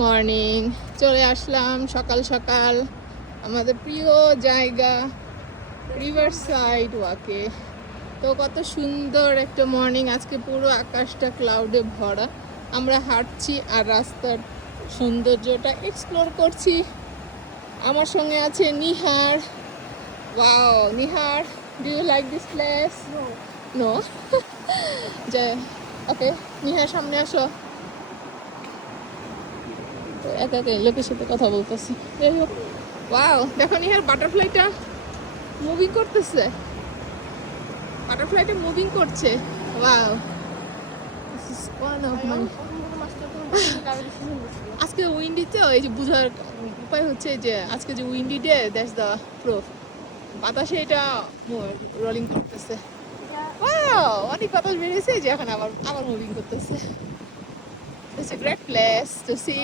Morning, চলে আসলাম সকাল সকাল আমাদের প্রিয় জায়গা রিভার সাইড ওয়াকে। তো কত সুন্দর একটা মর্নিং, আজকে পুরো আকাশটা ক্লাউডে ভরা। আমরা হাঁটছি আর রাস্তার সৌন্দর্যটা এক্সপ্লোর করছি। আমার সঙ্গে আছে Nihar. Wow Nihar, do you like this place? No. যে ওকে নিহার, সামনে আসো। একা একা লোকের সাথে কথা বলতেছি। যাই হোক, ওয়াও দেখো নিহার, বাটারফ্লাইটা মুভিং করতেছে। বাটারফ্লাইটা মুভিং করছে। Wow, this is one of my. আজকে উইন্ডি, তো এই যে বুঝার উপায় হচ্ছে যে আজকে যে Windy day, that's the proof. বাতাসে এটা রোলিং করতেছে। ওয়াও, অনেক বাতাস বেরিয়েছে যে এখন আবার আবার মুভিং করতেছে। It's a great place to C.